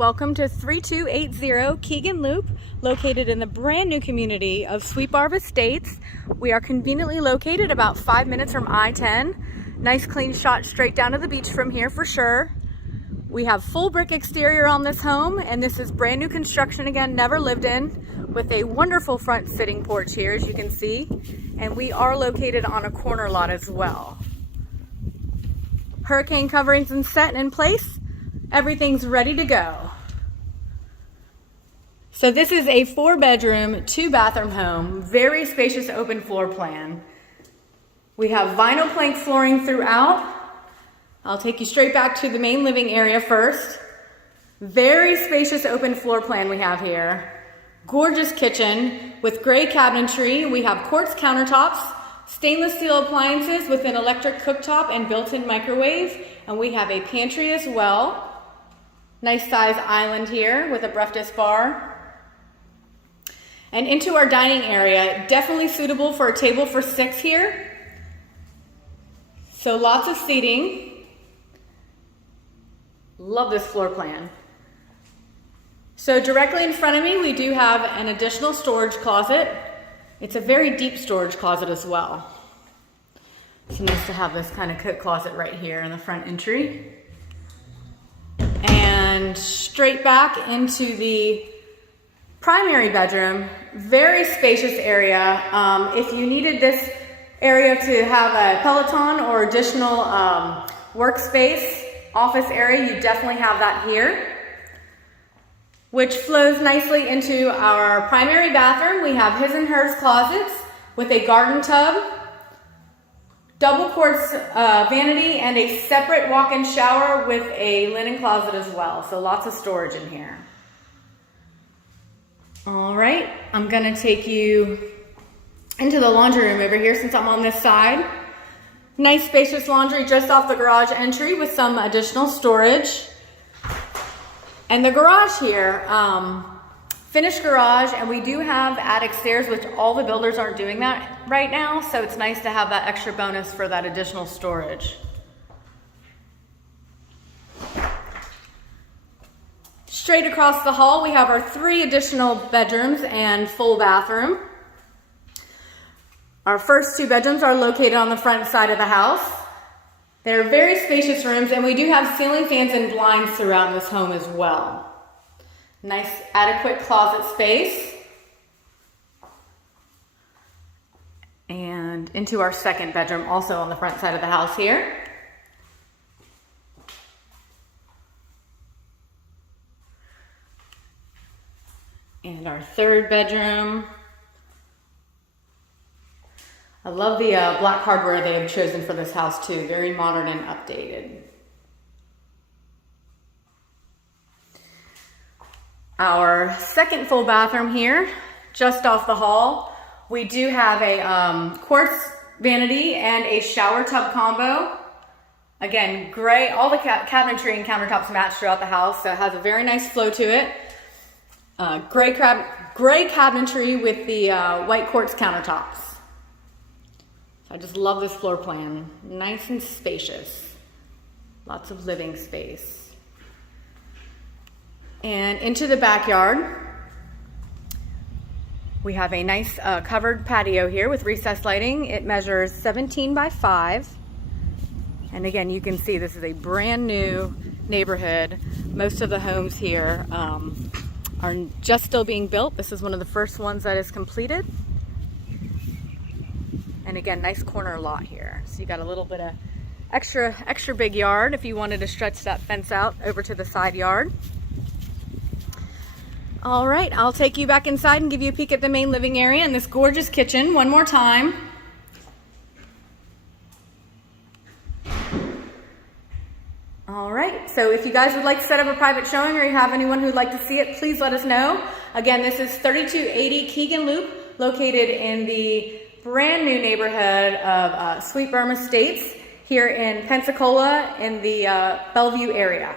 Welcome to 3280 Keegun Loop, located in the brand new community of Sweetbarb Estates. We are conveniently located about 5 minutes from I-10. Nice clean shot straight down to the beach from here for sure. We have full brick exterior on this home, and this is brand new construction, again, never lived in, with a wonderful front sitting porch here, as you can see. And we are located on a corner lot as well. Hurricane coverings and set in place. Everything's ready to go. So this is a 4-bedroom, 2-bathroom home, very spacious open floor plan. We have vinyl plank flooring throughout. I'll take you straight back to the main living area first. Very spacious open floor plan we have here. Gorgeous kitchen with gray cabinetry. We have quartz countertops, stainless steel appliances with an electric cooktop and built-in microwave. And we have a pantry as well. Nice size island here with a breakfast bar. And into our dining area, definitely suitable for a table for 6 here. So lots of seating. Love this floor plan. So directly in front of me, we do have an additional storage closet. It's a very deep storage closet as well. It's nice to have this kind of coat closet right here in the front entry. And straight back into the primary bedroom, very spacious area. If you needed this area to have a Peloton or additional workspace, office area, you definitely have that here, which flows nicely into our primary bathroom. We have his and hers closets with a garden tub, double quartz vanity, and a separate walk-in shower with a linen closet as well. So lots of storage in here. All right, I'm gonna take you into the laundry room over here since I'm on this side. Nice spacious laundry just off the garage entry with some additional storage. And the garage here, finished garage, and we do have attic stairs, which all the builders aren't doing that right now, so it's nice to have that extra bonus for that additional storage. Straight across the hall, we have our 3 additional bedrooms and full bathroom. Our first 2 bedrooms are located on the front side of the house. They're very spacious rooms, and we do have ceiling fans and blinds throughout this home as well. Nice adequate closet space. And into our second bedroom, also on the front side of the house here. And our third bedroom. I love the black hardware they have chosen for this house too. Very modern and updated. Our second full bathroom here, just off the hall. We do have a quartz vanity and a shower tub combo. Again, gray, all the cabinetry and countertops match throughout the house, so it has a very nice flow to it. Gray cabinetry with the white quartz countertops. I just love this floor plan. Nice and spacious. Lots of living space. And into the backyard, we have a nice covered patio here with recessed lighting. It measures 17 by 5. And again, you can see this is a brand new neighborhood. Most of the homes here are just still being built. This is one of the first ones that is completed. And again, nice corner lot here. So you got a little bit of extra big yard if you wanted to stretch that fence out over to the side yard. All right, I'll take you back inside and give you a peek at the main living area and this gorgeous kitchen one more time. All right, so if you guys would like to set up a private showing or you have anyone who'd like to see it, please let us know. Again, this is 3280 Keegun Loop, located in the brand new neighborhood of Sweetbarb Estates here in Pensacola in the Bellevue area.